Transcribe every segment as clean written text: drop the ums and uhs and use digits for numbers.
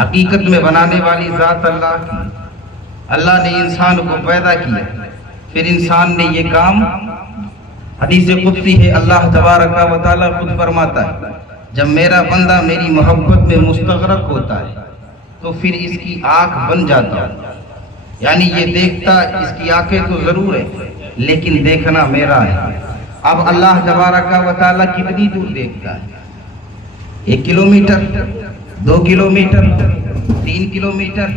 حقیقت میں بنانے والی ذات اللہ کی۔ اللہ نے انسان کو پیدا کیا، پھر انسان نے یہ کام، حدیث قدسی ہے، اللہ تبارک و تعالیٰ خود فرماتا ہے جب میرا بندہ میری محبت میں مستغرق ہوتا ہے تو پھر اس کی آنکھ بن جاتا ہے، یعنی یہ دیکھتا، اس کی آنکھیں تو ضرور ہے لیکن دیکھنا میرا ہے۔ اب اللہ تبارک و تعالیٰ کتنی دور دیکھتا ہے؟ 1 کلومیٹر، 2 کلومیٹر، 3 کلومیٹر؟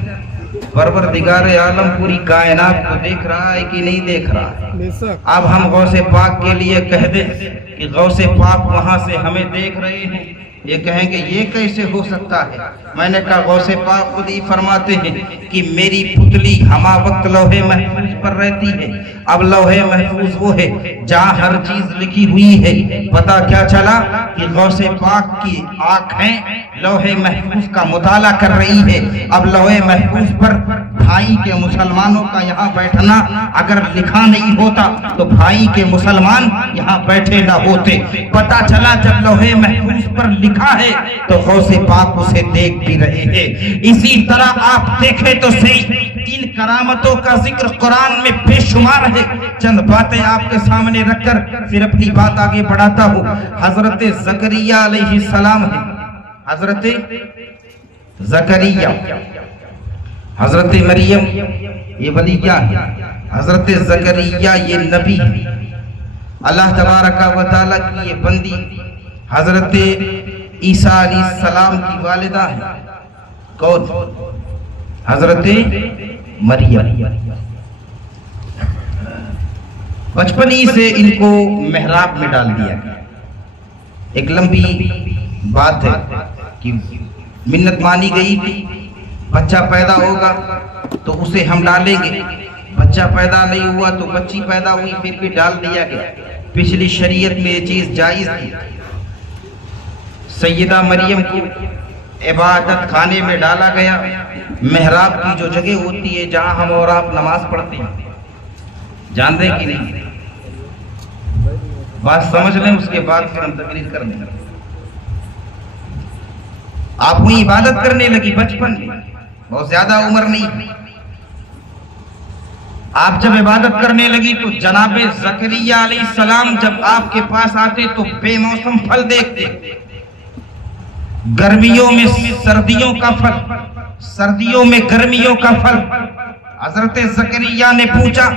پروردگار عالم پوری کائنات کو دیکھ رہا ہے کہ نہیں دیکھ رہا ہے؟ اب ہم غوث پاک کے لیے کہہ دیں کہ غوث پاک وہاں سے ہمیں دیکھ رہے ہیں، یہ کہیں گے یہ کیسے ہو سکتا ہے؟ میں نے کہا غوث پاک خود ہی فرماتے ہیں کہ میری پتلی ہما وقت لوح محفوظ پر رہتی ہے۔ اب لوح محفوظ وہ ہے جہاں ہر چیز لکھی ہوئی ہے۔ پتہ کیا چلا کہ غوث پاک کی آنکھیں لوح محفوظ کا مطالعہ کر رہی ہے۔ اب لوح محفوظ پر بھائی کے مسلمانوں کا یہاں بیٹھنا اگر لکھا نہیں ہوتا تو بھائی کے مسلمان یہاں بیٹھے نہ ہوتے۔ پتہ چلا جب لوح محفوظ پر لکھا ہے تو غوث پاک اسے دیکھ بھی رہے ہیں۔ اسی طرح آپ دیکھیں تو صحیح، ان کرامتوں کا ذکر قرآن میں بے شمار ہے۔ چند باتیں آپ کے سامنے رکھ کر پھر اپنی بات آگے بڑھاتا ہوں۔ حضرت زکریا علیہ السلام ہے، حضرت زکریا، حضرت مریم یہ ولیہ ہے، حضرت زکریا یہ نبی ہے، اللہ تبارک و تعالیٰ کی یہ بندی حضرت عیسیٰ علیہ السلام کی والدہ ہے۔ کون؟ حضرت مریم۔ بچپن ہی سے ان کو محراب میں ڈال دیا گیا۔ ایک لمبی بات ہے کہ منت مانی گئی تھی بچہ پیدا ہوگا تو اسے ہم ڈالیں گے، بچہ پیدا نہیں ہوا تو بچی پیدا ہوئی، پھر بھی ڈال دیا گیا۔ پچھلی شریعت میں یہ چیز جائز تھی۔ سیدہ مریم کو عبادت خانے میں ڈالا گیا، محراب کی جو جگہ ہوتی ہے جہاں ہم اور آپ نماز پڑھتے ہیں، جانتے کہ نہیں؟ بات سمجھ لیں، اس کے بعد پھر ہم تقریر کر دیں۔ آپ وہی عبادت کرنے لگی بچپن میں، بہت زیادہ عمر نہیں۔ آپ جب عبادت کرنے لگی تو جناب زکریا علیہ السلام جب آپ کے پاس آتے تو بے موسم پھل دیکھتے، گرمیوں میں سردیوں کا پھل، سردیوں میں گرمیوں کا پھل۔ حضرت زکریا نے پوچھا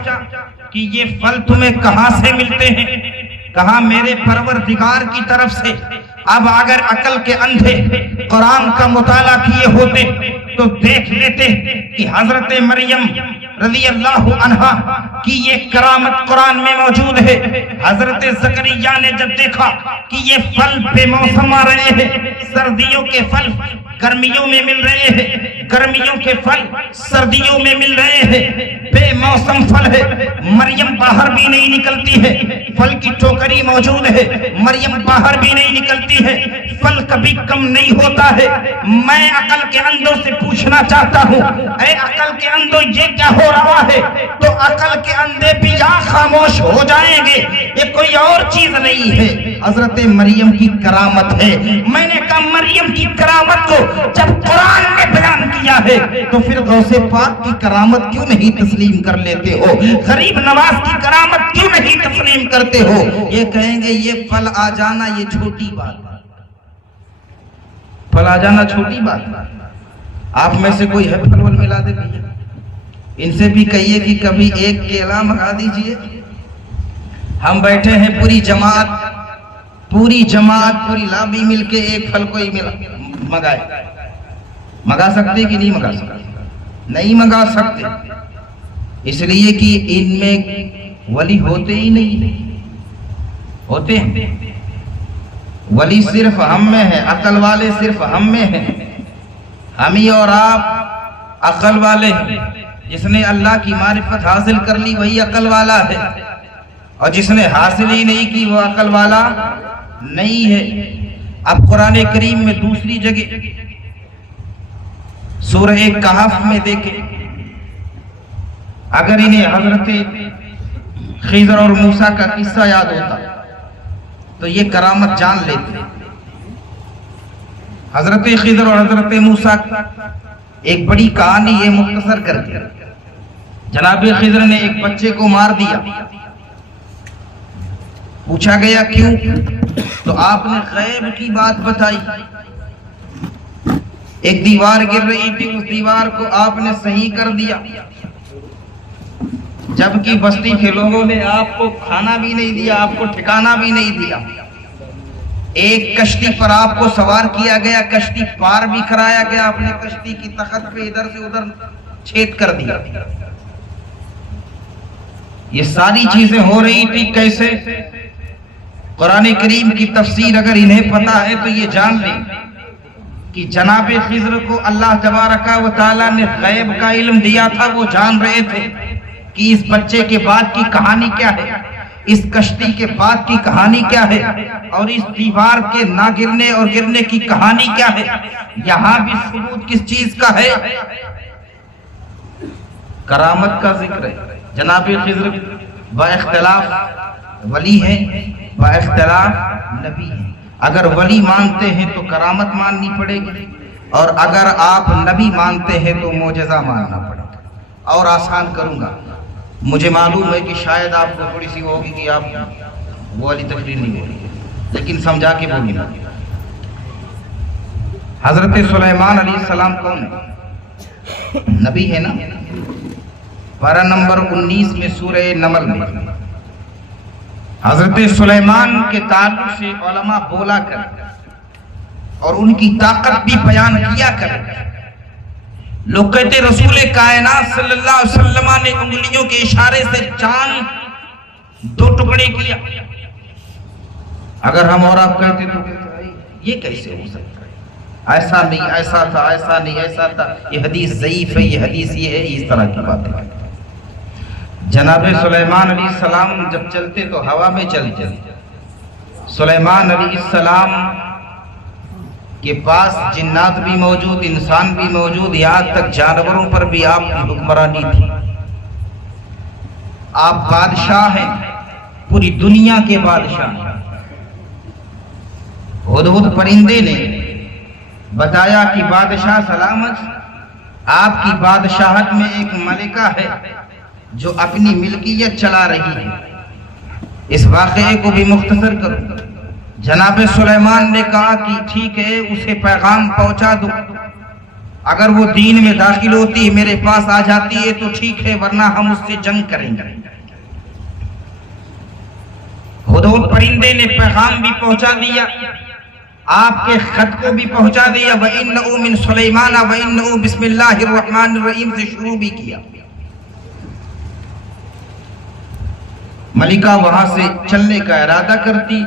کہ یہ پھل تمہیں کہاں سے ملتے ہیں؟ کہا میرے پروردگار کی طرف سے۔ اب اگر عقل کے اندھے قرآن کا مطالعہ کیے ہوتے تو دیکھ لیتے کہ حضرت مریم رضی اللہ عنہا کی یہ کرامت قرآن میں موجود ہے۔ حضرت زکریا نے جب دیکھا کہ یہ پھل بے موسم آ رہے ہیں، سردیوں کے پھل گرمیوں میں مل رہے ہیں، گرمیوں کے پھل سردیوں میں مل رہے ہیں، بے موسم پھل ہے، مریم باہر بھی نہیں نکلتی ہے، پھل کی ٹوکری موجود ہے، مریم باہر بھی نہیں نکلتی ہے، پھل کبھی کم نہیں ہوتا ہے۔ میں عقل کے اندھوں سے پوچھنا چاہتا ہوں، اے عقل کے اندھوں یہ کیا ہو رہا ہے؟ تو عقل کے اندھے بھی یہاں خاموش ہو جائیں گے، یہ کوئی اور چیز نہیں ہے، حضرت مریم کی کرامت ہے۔ میں نے کہا مریم کی کرامت کو جب قرآن نے بیان کیا ہے تو پھر غوث پاک کی کرامت کیوں نہیں تسلیم کر لیتے ہو؟ غریب نواز کی کرامت کیوں نہیں تسلیم کرتے ہو؟ یہ کہیں گے یہ پھل آ جانا یہ چھوٹی بات، پھل آ جانا چھوٹی بات۔ آپ میں سے کوئی ہے پھل ول ملا دے بھیا؟ ان سے بھی کہیے کہ کبھی ایک کیلا منگا دیجئے۔ ہم بیٹھے ہیں پوری جماعت، پوری لابی مل کے ایک پھل کوئی منگائے، منگا سکتے کہ نہیں منگا سکتے؟ نہیں منگا سکتے، اس لیے کہ ان میں ولی ہوتے ہی نہیں، ہوتے ہیں ولی صرف ہم میں ہے، عقل والے صرف ہم میں ہیں، ہم ہی اور آپ عقل والے ہیں۔ جس نے اللہ کی معرفت حاصل کر لی وہی عقل والا ہے، اور جس نے حاصل ہی نہیں کی وہ عقل والا نہیں ہے۔ اب قرآن کریم میں دوسری جگہ سورہ کہف میں دیکھیں، اگر انہیں حضرت خضر اور موسیٰ کا قصہ یاد ہوتا تو یہ کرامت جان لیتے۔ حضرت خضر اور حضرت موسیٰ ایک بڑی کہانی یہ مختصر کر دیا. جناب خضر نے ایک بچے کو مار دیا. پوچھا گیا کیوں؟ تو آپ نے غیب کی بات بتائی. ایک دیوار گر رہی تھی، اس دیوار کو آپ نے صحیح کر دیا، جبکہ بستی کے لوگوں نے آپ کو کھانا بھی نہیں دیا، آپ کو ٹھکانہ بھی نہیں دیا. ایک کشتی پر آپ کو سوار کیا گیا، کشتی پار بھی کرایا گیا، آپ نے کشتی کی تخت پہ ادھر سے ادھر چھید کر دیا. یہ ساری چیزیں ہو رہی تھی کیسے؟ قرآن کریم کی تفسیر اگر انہیں پتا ہے تو یہ جان لیں کہ جناب خضر کو اللہ تبارک و تعالیٰ نے غیب کا علم دیا تھا. وہ جان رہے تھے کہ اس بچے کے بعد کی کہانی کیا ہے، اس کشتی کے بعد کی کہانی کیا ہے، اور اس دیوار کے نہ گرنے اور گرنے کی کہانی کیا ہے. یہاں بھی ثبوت کس چیز کا ہے؟ کرامت کا ذکر ہے. جناب خضر با اختلاف ولی ہے، با اختلاف نبی ہے. اگر ولی مانتے ہیں تو کرامت ماننی پڑے گی، اور اگر آپ نبی مانتے ہیں تو معجزہ ماننا پڑے گا. اور آسان کروں گا، مجھے معلوم ہے کہ شاید آپ کو تھوڑی سی ہوگی کہ آپ وہ والی تقریر نہیں ہو رہی ہے، لیکن سمجھا کے بولیں گا. حضرت سلیمان علیہ السلام کون ہے؟ نبی ہے نا. پارہ نمبر 19 میں سورہ نمل میں حضرت سلیمان کے تعلق سے علماء بولا کر اور ان کی طاقت بھی بیان کیا کر. لوگ کہتے رسول کائنات صلی اللہ علیہ وسلم نے انگلیوں کے اشارے سے چاند 2 ٹکڑے کیا. اگر ہم اور آپ کہتے تو یہ کیسے ہو سکتا ہے؟ ایسا نہیں، ایسا تھا، ایسا نہیں، ایسا تھا. یہ حدیث ضعیف ہے، یہ حدیث یہ ہے، اس طرح کی بات ہے. جناب سلیمان علیہ السلام جب چلتے تو ہوا میں چلتے. سلیمان علیہ السلام کے پاس جنات بھی موجود، انسان بھی موجود، یہاں تک جانوروں پر بھی آپ کی حکمرانی تھی. آپ بادشاہ ہیں، پوری دنیا کے بادشاہ ہیں. ہدہد پرندے نے بتایا کہ بادشاہ سلامت، آپ کی بادشاہت میں ایک ملکہ ہے جو اپنی ملکیت چلا رہی ہے. اس واقعے کو بھی مختصر کروں. جناب سلیمان نے کہا کہ ٹھیک ہے، اسے پیغام پہنچا دو. اگر وہ دین میں داخل ہوتی، میرے پاس آ جاتی ہے تو ٹھیک ہے، ورنہ ہم اس سے جنگ کریں گے. ہدہد پرندے نے پیغام بھی پہنچا دیا، آپ کے خط کو بھی پہنچا دیا. وَإِنَّهُ مِن سُلَيْمَانَ وَإِنَّهُ بِسْمِ اللَّهِ الرَّحْمَنِ الرَّحِيمِ سے شروع بھی کیا. ملکہ وہاں سے چلنے کا ارادہ کرتی.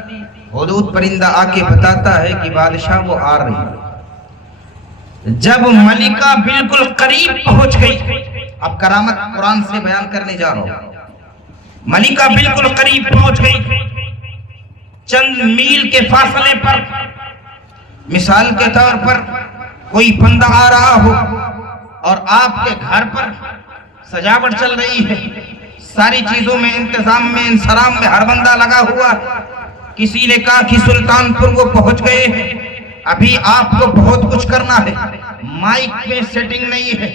ہدہد پرندہ آ کے بتاتا ہے کہ بادشاہ وہ آ رہی ہے. جب ملکہ بالکل قریب پہنچ گئی، اب کرامت قرآن سے بیان کرنے جا رہا ہوں. ملکہ بالکل قریب پہنچ گئی، چند میل کے فاصلے پر. مثال کے طور پر کوئی بندہ آ رہا ہو اور آپ کے گھر پر سجاوٹ چل رہی ہے، ساری چیزوں میں انتظام میں انسرام میں ہر بندہ لگا ہوا. کسی نے کہا کہ سلطان پور وہ پہنچ گئے ہیں، ابھی آپ کو بہت کچھ کرنا ہے. مائک میں سیٹنگ نہیں ہے،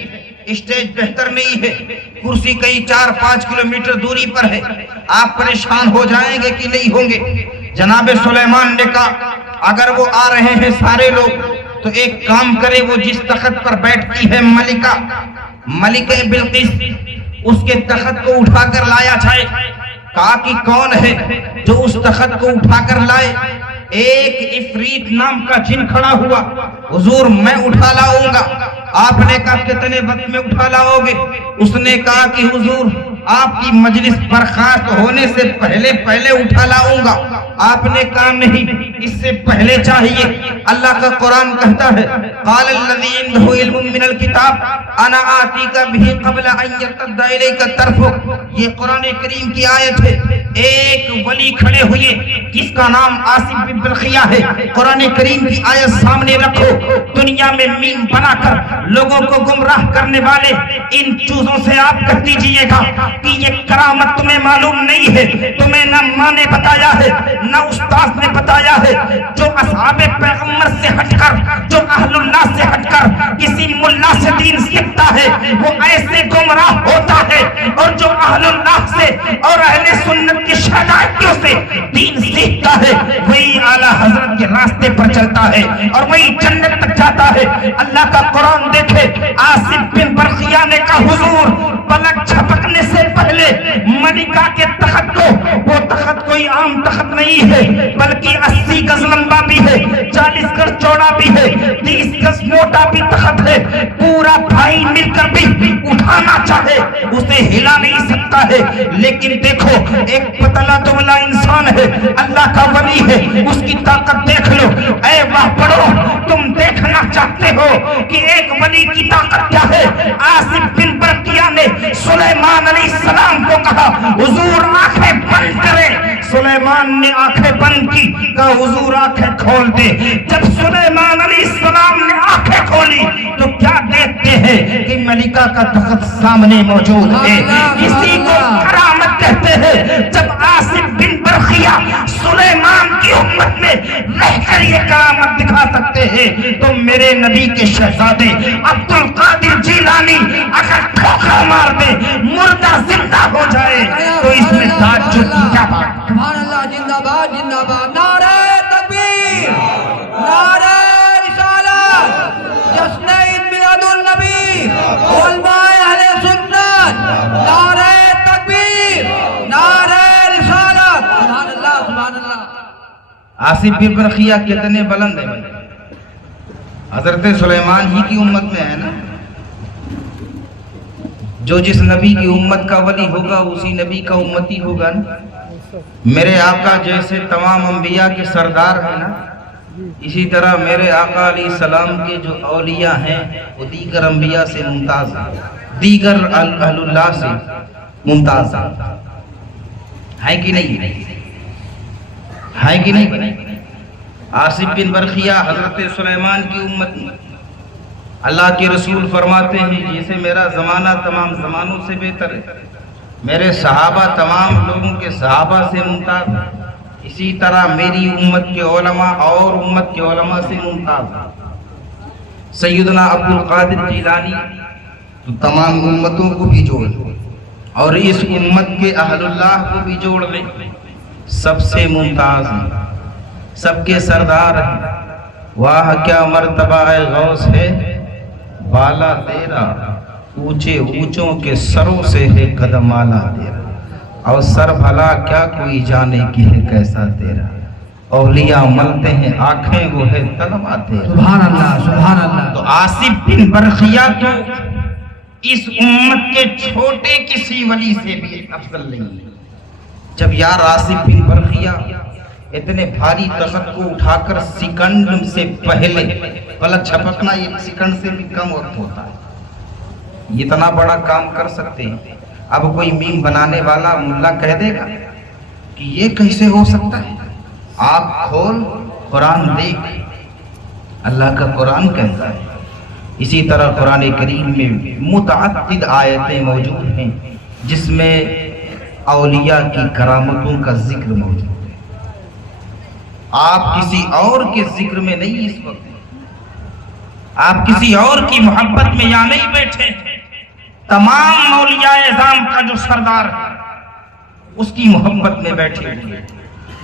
اسٹیج بہتر نہیں ہے، کرسی کئی 4-5 کلومیٹر دوری پر ہے. آپ پریشان ہو جائیں گے کہ نہیں ہوں گے؟ جناب سلیمان نے کہا اگر وہ آ رہے ہیں سارے لوگ تو ایک کام کرے، وہ جس تخت پر بیٹھتی ہے ملکہ بلقیس، اس کے تخت کو اٹھا کر لایا جائے. کہا کہ کون ہے جو اس تخت کو اٹھا کر لائے؟ ایک عفریت نام کا جن کھڑا ہوا. حضور میں اٹھا لاؤں گا. آپ نے کہا کتنے وقت میں اٹھا لاؤ گے؟ اس نے کہا کہ حضور آپ کی مجلس برخاست ہونے سے پہلے اٹھا لاؤں گا. آپ نے کہا نہیں، اس سے پہلے چاہیے. اللہ کا قرآن کہتا ہے قال الذی عنده علم من الکتاب انا آتیک بہ قبل ان یرتد الیک طرفک. یہ قرآن کریم کی آیت ہے. ایک ولی کھڑے ہوئے جس کا نام آصف بن برقیہ ہے. قرآن کریم کی آیت سامنے رکھو. دنیا میں میم بنا کر لوگوں کو گمراہ کرنے والے ان چوزوں سے آپ کہہ دیجئے گا کہ یہ کرامت تمہیں معلوم نہیں ہے. تمہیں نہ ماں نے بتایا ہے نہ استاد نے بتایا ہے. جو اصحاب پیغمبر سے ہٹ کر، جو اہل اللہ سے ہٹ کر کسی ملا سے دین سیکھتا ہے وہ ایسے گمراہ ہوتا ہے، اور جو اہل اللہ سے اور اہل سنت کی شہادتوں سے دین سیکھتا ہے وہی اعلیٰ حضرت کے راستے پر چلتا ہے اور وہی جنت تک جاتا ہے. اللہ کا قرآن دیکھے. آصف بن برقیہ نے کہا حضور پلک جھپکنے سے پہلے ملکہ کے تخت کو، وہ تخت کوئی عام تخت نہیں ہے بلکہ 80 گز لمبا بھی ہے، 40 گز چوڑا بھی ہے، 30 گز موٹا بھی تخت ہے. پورا بھائی مل کر بھی اٹھانا چاہے اسے ہلا نہیں سکتا ہے. لیکن دیکھو ایک پتلا دبلا انسان ہے، اللہ کا ولی ہے، اس کی طاقت دیکھ لو. اے واہ پڑھو، تم دیکھنا چاہتے ہو کہ ایک ولی کی طاقت کیا ہے. آصف بن برقیہ نے سلیمان علیہ السلام کو کہا حضور آنکھیں بند کریں. سلیمان نے آنکھیں بند کی، کہا حضور آنکھیں کھول دے. جب سلیمان علیہ السلام نے آنکھیں کھولی تو کیا دیکھتے ہیں کہ ملکہ کا تخت سامنے موجود ہے. اسی کو کرامت کہتے ہیں. جب آصف بن برقیہ سلیمان کی امت میں رہ کر یہ کرامت دکھا سکتے ہیں تو میرے نبی کے شہزادے عبد القادر جیلانی اگر ٹھوکر مار دے مردہ زندہ ہو جائے تو اس میں تعجب کی کیا بات. سبحان اللہ، زندہ باد زندہ باد. نعرہ تکبیر، نعرہ رسالت، جشن عید میلاد النبی، علماء اہل سنت. نعرہ تکبیر، نعرہ رسالت. سبحان اللہ سبحان اللہ. آصف بن برقیہ کتنے بلند ہے. حضرت سلیمان ہی کی امت میں ہے نا. جو جس نبی کی امت کا ولی ہوگا اسی نبی کا امتی ہوگا نا. میرے آقا جیسے تمام انبیاء کے سردار ہیں نا، اسی طرح میرے آقا علیہ السلام کے جو اولیاء ہیں وہ دیگر انبیاء سے ممتاز ہیں، دیگر اہل اللہ سے ممتاز ہیں کہ نہیں؟ ہے کہ نہیں؟ آصف بن برقیہ حضرت سلیمان کی امت میں. اللہ کے رسول فرماتے ہیں جیسے میرا زمانہ تمام زمانوں سے بہتر ہے، میرے صحابہ تمام لوگوں کے صحابہ سے ممتاز ہیں، اسی طرح میری امت کے علماء اور امت کے علماء سے ممتاز ہیں. سیدنا عبد القادر جیلانی تو تمام امتوں کو بھی جوڑ لے اور اس امت کے اہل اللہ کو بھی جوڑ لے، سب سے ممتاز ہیں، سب کے سردار ہیں. واہ کیا مرتبہ ہے غوث ہے بالا تیرا، اونچے اونچوں کے سروں سے ہے قدم آلا تیرا، اور سر بھلا کیا کوئی جانے کی ہے کیسا تیرا. اولیاء ملتے ہیں آنکھیں وہ ہے تلوا تیرا. سبحان اللہ سبحان اللہ. تو آصف بن برقیہ تو اس امت کے چھوٹے کسی ولی سے بھی افضل نہیں ہے. جب یار آصف بن برقیہ اتنے بھاری تخت کو اٹھا کر سیکنڈ سے پہلے، پلک جھپکنا یہ سیکنڈ سے بھی کم وقت ہوتا ہے، اتنا بڑا کام کر سکتے ہیں. اب کوئی میم بنانے والا ملا کہہ دے گا کہ یہ کیسے ہو سکتا ہے. آپ کھول قرآن دیکھ، اللہ کا قرآن کہتا ہے. اسی طرح قرآن کریم میں متعدد آیتیں موجود ہیں جس میں اولیاء کی کرامتوں کا ذکر موجود ہے. آپ کسی اور کے ذکر میں نہیں اس وقت، آپ کسی اور کی محبت میں یہاں نہیں بیٹھے. تمام اولیاء اعظام کا جو سردار ہے اس کی محبت میں بیٹھے ہوئے.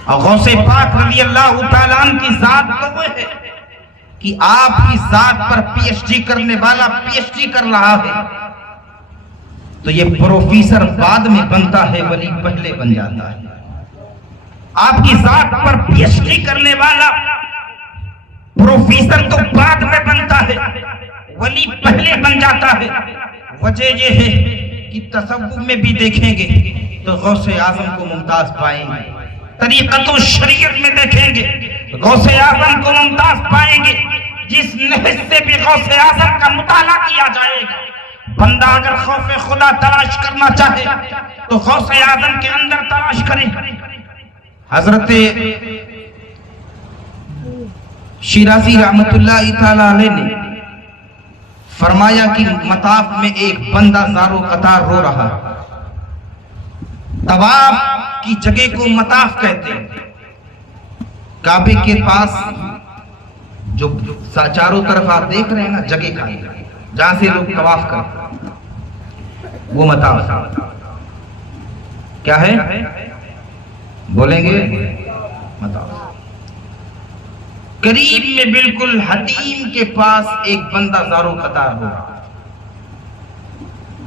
اور غوث پاک رضی اللہ تعالیٰ عنہ کی ذات تو وہ ہے کہ آپ کی ذات پر پی ایچ ڈی کرنے والا پی ایچ ڈی کر رہا ہے تو یہ پروفیسر بعد میں بنتا ہے، ولی پہلے بن جاتا ہے. آپ کی ذات پر پی ایچ ڈی کرنے والا پروفیسر تو بعد میں بنتا ہے، ولی پہلے بن جاتا ہے. وجہ یہ ہے کہ تصوف میں بھی دیکھیں گے تو غوث اعظم کو ممتاز پائیں گے، طریقت و شریعت میں دیکھیں گے غوث اعظم کو ممتاز پائیں گے. جس نہج سے بھی غوث اعظم کا مطالعہ کیا جائے گا بندہ اگر خوف خدا تلاش کرنا چاہے تو غوث اعظم کے اندر تلاش کرے. حضرت شیرازی رحمت اللہ تعالی علیہ نے فرمایا کہ مطاف میں ایک بندہ زار و قطار رو رہا. طواف کی جگہ کو مطاف کہتے ہیں. کعبے کے پاس جو چاروں طرف آپ دیکھ رہے ہیں نا جگہ کا جہاں سے لوگ طواف کرتے وہ مطاف کیا ہے بولیں گے؟ مطاف. قریب میں بالکل حتیم کے پاس ایک بندہ زار و قطار ہو رہا.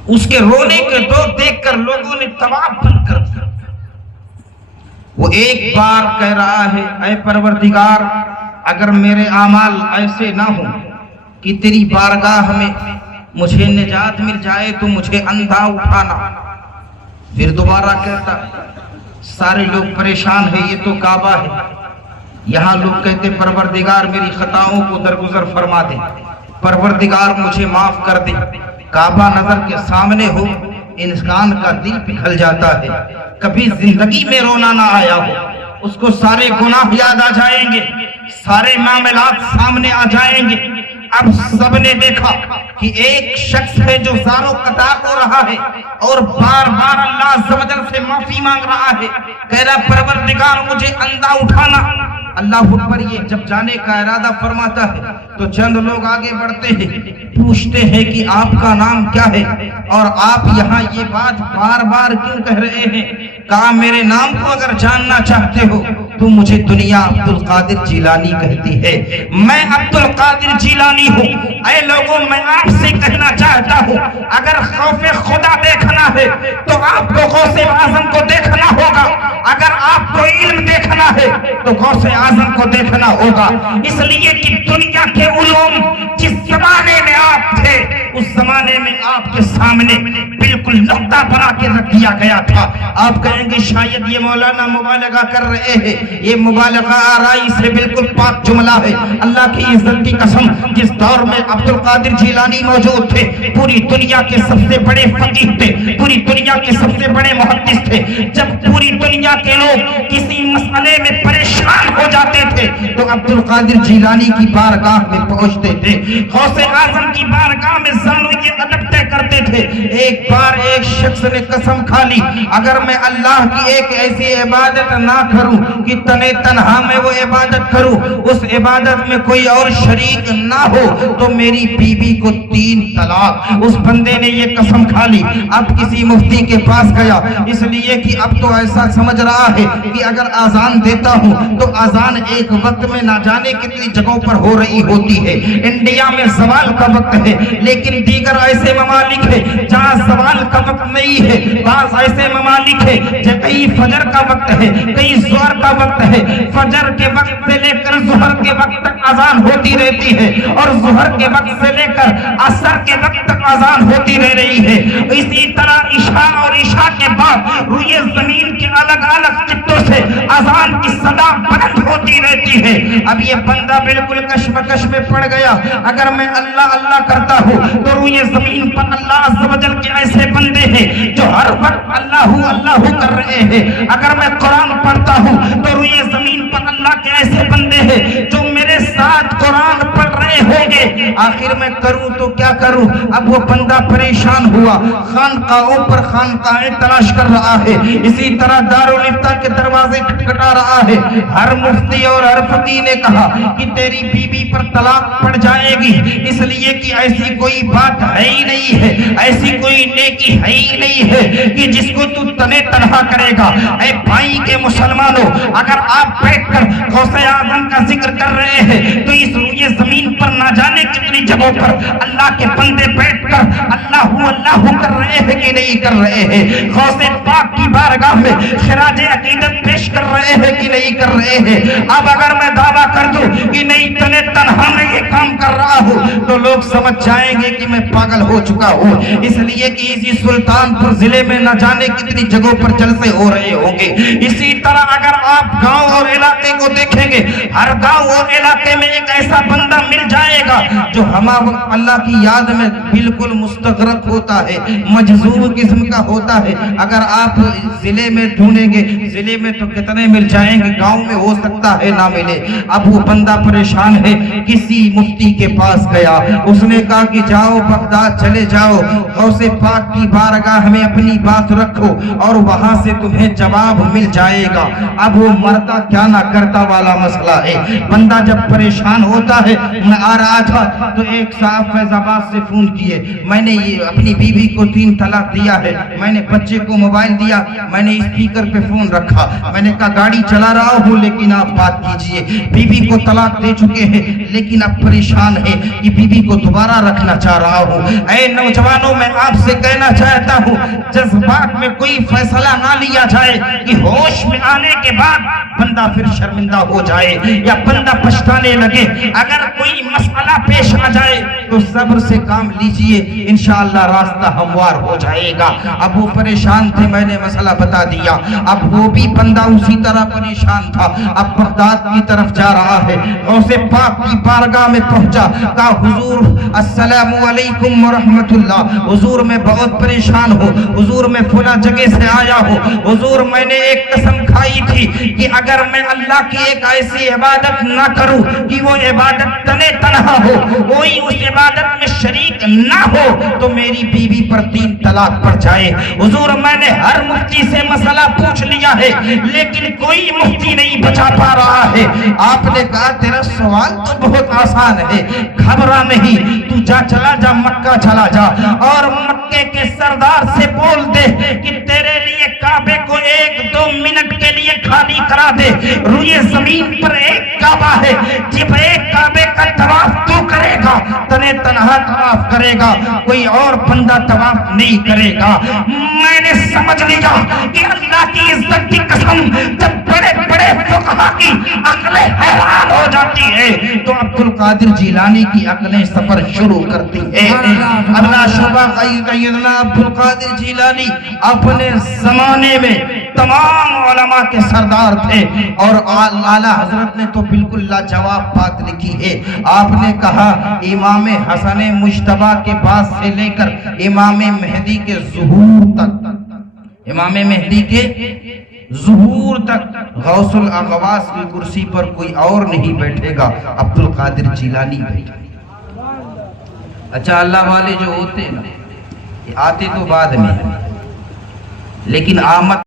اس کے رونے کے دور دیکھ کر لوگوں نے طواف بند کر دیا. وہ ایک بار کہہ رہا ہے اے پروردگار اگر میرے اعمال ایسے نہ ہوں کہ تیری بارگاہ میں مجھے نجات مل جائے تو مجھے اندھا اٹھانا. پھر دوبارہ کہتا سارے لوگ پریشان ہیں یہ تو کعبہ ہے. یہاں لوگ کہتے پروردگار میری خطاؤں کو درگزر فرما دے, پروردگار مجھے معاف کر دے. کعبہ نظر کے سامنے ہو انسان کا دل پگھل جاتا ہے. کبھی زندگی میں رونا نہ آیا ہو اس کو سارے گناہ یاد آ جائیں گے, سارے معاملات سامنے آ جائیں گے. اب سب نے دیکھا کہ ایک شخص ہے جو زار و قطار ہو رہا ہے اور بار بار اللہ عز و جل سے معافی مانگ رہا ہے, کہہ رہا پروردگار مجھے اندھا اٹھانا. اللہ اکبر. یہ جب جانے کا ارادہ فرماتا ہے تو چند لوگ آگے بڑھتے ہیں, پوچھتے ہیں کہ آپ کا نام کیا ہے اور آپ یہاں یہ بات بار بار کیوں کہہ رہے ہیں؟ کہا میرے نام کو اگر جاننا چاہتے ہو تو مجھے دنیا عبد القادر جیلانی کہتی ہے. میں عبد القادر جیلانی ہوں. اے لوگوں میں آپ سے کہنا چاہتا ہوں اگر خوف خدا دیکھنا ہے تو آپ کو غوث اعظم کو دیکھنا ہوگا. اگر آپ کو علم دیکھنا ہے تو غوث اعظم کو دیکھنا ہوگا. اس لیے کہ دنیا کے علوم جس زمانے میں آپ تھے اس زمانے میں آپ کے سامنے بالکل نقطہ بنا کے رکھ دیا گیا تھا. آپ کہیں گے شاید یہ مولانا مبالغہ کر رہے ہیں. یہ مبالغہ آرائی سے بالکل پاک جملہ ہے. اللہ کی عزت کی قسم جس دور میں عبد القادر جیلانی موجود تھے پوری دنیا کے سب سے بڑے فقیہ تھے, پوری دنیا کے سب سے بڑے محدث تھے. جب پوری دنیا کے لوگ کسی مسئلے میں پریشان ہو جاتے تھے تو عبد القادر جیلانی کی بارگاہ میں پہنچتے تھے. غوث اعظم کی بارگاہ میں زانو یہ ادب طے کرتے تھے. ایک بار ایک شخص نے قسم کھا لی اگر میں اللہ کی ایک ایسی عبادت نہ کروں کہ تنے تنہا میں وہ عبادت کروں, اس عبادت میں کوئی اور شریک نہ ہو تو میری بیوی کو 3 طلاق. اس بندے نے یہ قسم کھا لی. اب کسی مفتی کے پاس گیا اس لیے کہ اب تو ایسا سمجھ رہا ہے کہ اگر آزان دیتا ہوں تو آزان ایک وقت میں نہ جانے کتنی جگہوں پر ہو رہی ہوتی ہے. انڈیا میں زوال کا وقت ہے لیکن دیگر ایسے ممالک ہے جہاں زوال کا وقت نہیں ہے. بعض ایسے ممالک ہے جہاں کئی فجر کا وقت ہے, کئی ظہر کا وقت ہے. فجر کے وقت سے لے کر ظہر کے وقت تک آزان ہوتی رہتی ہے اور ظہر کے وقت سے لے کر عصر کے وقت تک آزان ہوتی رہ رہی ہے. اسی طرح عشاء اور عشاء کے بعد روئے زمین کے الگ الگ خطوں سے آزان کی صدا بلند ہوتی رہتی ہے. اب یہ بندہ بالکل کشمکش میں پڑ گیا. اگر میں اللہ اللہ کرتا ہوں تو روئے زمین پر اللہ عز و جل کے ایسے بندے ہیں جو ہر وقت اللہ اللہ کر رہے ہیں. اگر میں قرآن پڑھتا ہوں تو روئے زمین پر اللہ کے ایسے بندے ہیں جو میرے ساتھ قرآن پڑھ رہے ہوں گے. آخر میں کروں تو کیا کروں؟ اب وہ بندہ پریشان ہوا, خانقاہوں پر خانقاہیں تلاش کر رہا ہے. اسی طرح دارالفتہ کے دروازے کھٹکھٹا رہا ہے. ہر مفتی اور ہر فقیہ نے کہا کہ تیری بیوی پر طلاق پڑ جائے گی اس لیے کہ ایسی کوئی بات ہے ہی نہیں ہے, ایسی کوئی نیکی ہے ہی نہیں ہے کہ جس کو تو تنے تنہا کرے گا. اے بھائی کے مسلمانوں, اگر آپ بیٹھ کر غوث اعظم کا ذکر کر رہے ہیں تو اس روئے زمین پر نہ جانے کتنی جگہوں پر اللہ کے بندے بیٹھ کر اللہ اللہ کر رہے ہیں کہ نہیں کر رہے ہیں. غوث پاک کی بارگاہ میں خراج عقیدت پیش کر رہے ہیں کہ نہیں کر رہے ہیں. اب اگر میں دعویٰ کر دوں کہ نہیں تنے تنہا میں یہ کام کر رہا ہوں تو لوگ سمجھ جائیں گے کہ میں پاگل ہو چکا ہوں. اس لیے کہ اسی سلطان پور ضلع میں نہ جانے کتنی جگہوں پر جلسے ہو رہے ہوں گے. اسی طرح اگر آپ گاؤں اور علاقے کو دیکھیں گے, ہر گاؤں اور علاقے میں ایک ایسا بندہ مل جائے گا جو اللہ کی یاد میں بالکل مستغرق ہوتا ہے، مجذوب قسم کا ہوتا ہے۔ اگر آپ ضلع میں ڈھونڈیں گے، ضلع میں تو کتنے مل جائیں گے، گاؤں میں ہو سکتا ہے نہ ملے۔ اب وہ بندہ پریشان ہے، کسی مفتی کے پاس گیا، اس نے کہا کہ جاؤ بغداد چلے جاؤ، غوث پاک کی بارگاہ میں اپنی بات رکھو اور وہاں سے تمہیں جواب مل جائے گا۔ اب وہ مرتا کیا نہ کرتا والا مسئلہ ہے۔ بندہ جب پریشان ہوتا ہے، میں آ رہا تھا تو ایک صاحب فیض آباد سے فون کیے، میں نے اپنی بیوی کو 3 طلاق دیا ہے، میں نے بچے کو موبائل دیا، میں نے اسپیکر پہ فون رکھا، میں نے کہا گاڑی چلا رہا ہوں لیکن آپ بات کیجئے، بیوی کو طلاق دے چکے ہیں لیکن اب پریشان ہے کہ بیوی کو دوبارہ رکھنا چاہ رہا ہوں۔ اے نوجوانوں، میں آپ سے کہنا چاہتا ہوں جذبات میں کوئی فیصلہ نہ لیا جائے کہ ہوش میں آنے کے بعد بندہ پھر شرمندہ ہو جائے یا بندہ پچھتانے لگے۔ اگر کوئی مسئلہ پیش آ جائے تو صبر سے کام لیجئے، انشاءاللہ راستہ ہموار ہو جائے گا۔ اب وہ پریشان تھے، میں نے مسئلہ بتا دیا۔ اب وہ بھی بندہ اسی طرح پریشان تھا، اب بغداد کی طرف جا رہا ہے، غوث پاک کی بارگاہ میں پہنچا، کہا حضور السلام علیکم ورحمت اللہ، حضور میں بہت پریشان ہوں، حضور میں فلاں جگہ سے آیا ہوں، حضور میں نے ایک قسم کھائی تھی کہ اگر میں اللہ کی ایک ایسی عبادت نہ کروں کہ وہ عبادت تنے تنہا ہو، کوئی اس عبادت میں شریک نہ ہو تو میری بیوی پر 3 طلاق پڑ جائے۔ حضور میں نے ہر مفتی سے مسئلہ پوچھ لیا ہے لیکن کوئی مفتی نہیں بچا پا رہا ہے۔ آپ نے کہا تیرا سوال تو بہت آسان ہے، گھبرا نہیں، تو چلا جا مکہ چلا جا اور مکے کے سردار سے بول دے کہ تیرے لیے کعبے کو 1-2 منٹ کے لیے خالی کرا دے۔ روئے زمین پر ایک کعبہ ہے، جب ایک کعبے کا طواف تو کرے گا، تنے تنہا طواف کرے گا، کوئی اور بندہ طواف نہیں کرے گا۔ میں نے سمجھ لیا کہ اللہ کی عزت کی قسم جب بڑے بڑے فقہا کی عقلیں حیران ہو جاتی ہے تو عبدالقادر جیلانی کی عقلیں سفر شروع کرتی ہے۔ اللہ شبہ سیدنا عبدالقادر جیلانی اپنے زمانے میں تمام علماء کے سردار تھے اور اعلیٰ حضرت نے تو بالکل لاجواب بات لکھی ہے۔ آپ نے کہا امام حسن مجتبیٰ کے بعد سے لے کر امام مہدی کے ظہور تک، امام مہدی کے ظہور تک غوث الاغواس کی کرسی پر کوئی اور نہیں بیٹھے گا، عبدالقادر جیلانی بیٹھے۔ اچھا اللہ والے جو ہوتے ہیں نا، آتے تو بعد میں لیکن آمد